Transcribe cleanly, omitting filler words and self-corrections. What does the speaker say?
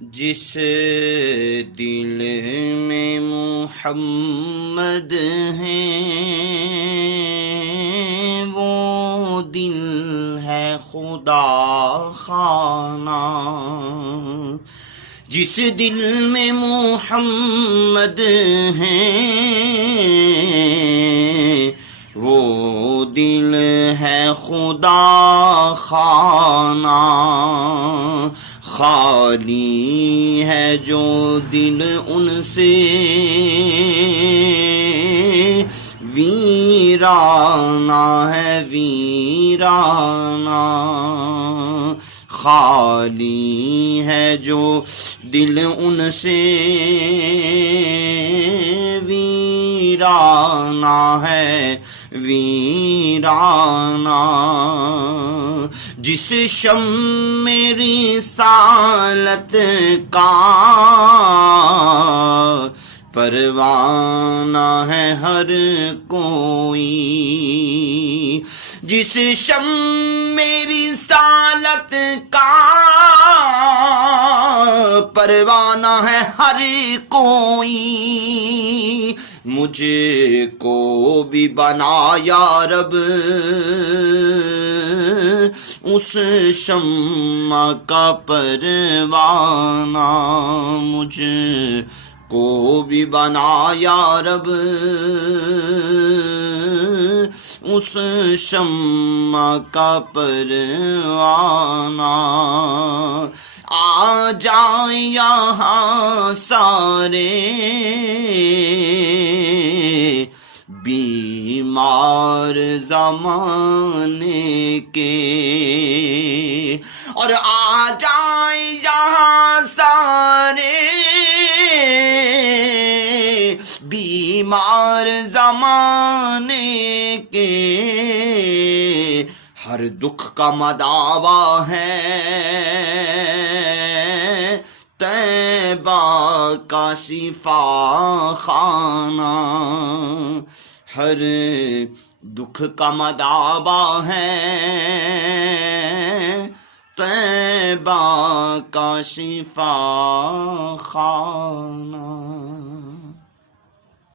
جس دل میں محمد ہیں وہ دل ہے خدا خانہ، جس دل میں محمد ہیں وہ دل ہے خدا خانہ، خالی ہے جو دل ان سے ویرانہ ہے ویرانہ، خالی ہے جو دل ان سے ویرانہ ہے ویرانہ، جس شم میں رسالت کا پروانہ ہے ہر کوئی، جس شم میں رسالت کا پروانہ ہے ہر کوئی، مجھ کو بھی بنا یا رب اس شمع کا پروانہ، مجھ کو بھی بنا یا رب اس شمع کا پروانہ، آ جائیں یہاں سارے بیمار زمانے کے، اور آ جائیں یہاں سارے بیمار زمانے کے، ہر دکھ کا مداوا ہے طیبہ کا شفا خانہ، ہر دکھ کا مداوا ہے طیبہ کا شفا خانہ۔